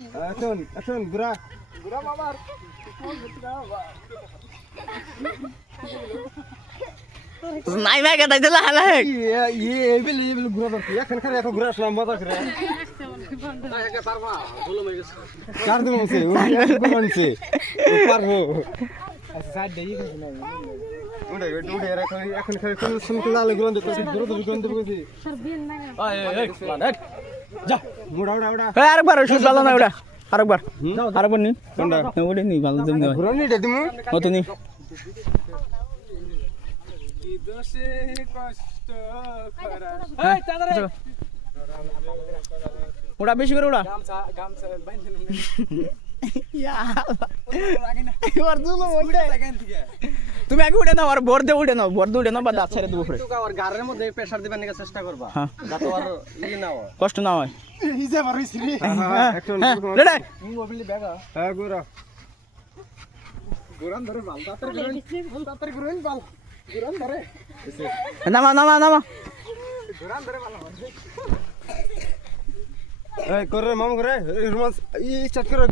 এখন ঘুরা মামার নাই ভাই কথা দিলা হালা এই ঘুরা দরকার এখন খালি এত ঘুরা আসলাম মজা করে চার দিন হচ্ছে ঘুরানছে পারবো এখন খালি কোন সময় লাল ঘুরান দেখছি দূর দূর ঘুরান দেখছি যা মুড়া উড়া উড়া আরেকবার সুদ ভালো না ওটা আরেকবার আরেকবার নি ওটা নি ভালো জমে ঘুরানি এটা তুমি অত নি দোষে কষ্ট করা ওটা বেশি করে ওটা গামছা গামছা বাইন্ধে এবার দুলো ওটা তুমি আগে উঠে নাও আর বর্দে উঠে নাও বা দাঁত ছেড়ে দেবো আর গারের মধ্যে প্রেসার দিবার নিয়ে চেষ্টা করবা হ্যাঁ যাতে আর ই না হয় কষ্ট না হয় ইজে মারিস রে এখন রেডি মোবাইল ব্যাগা হ্যাঁ ঘুরা গুরান ধরে বাল তাড়াতাড়ি গুরান বাল গুরান ধরে নামা গুরান ধরে বাল এই করে মামু করে রোমান্স ই স্টার্ট করো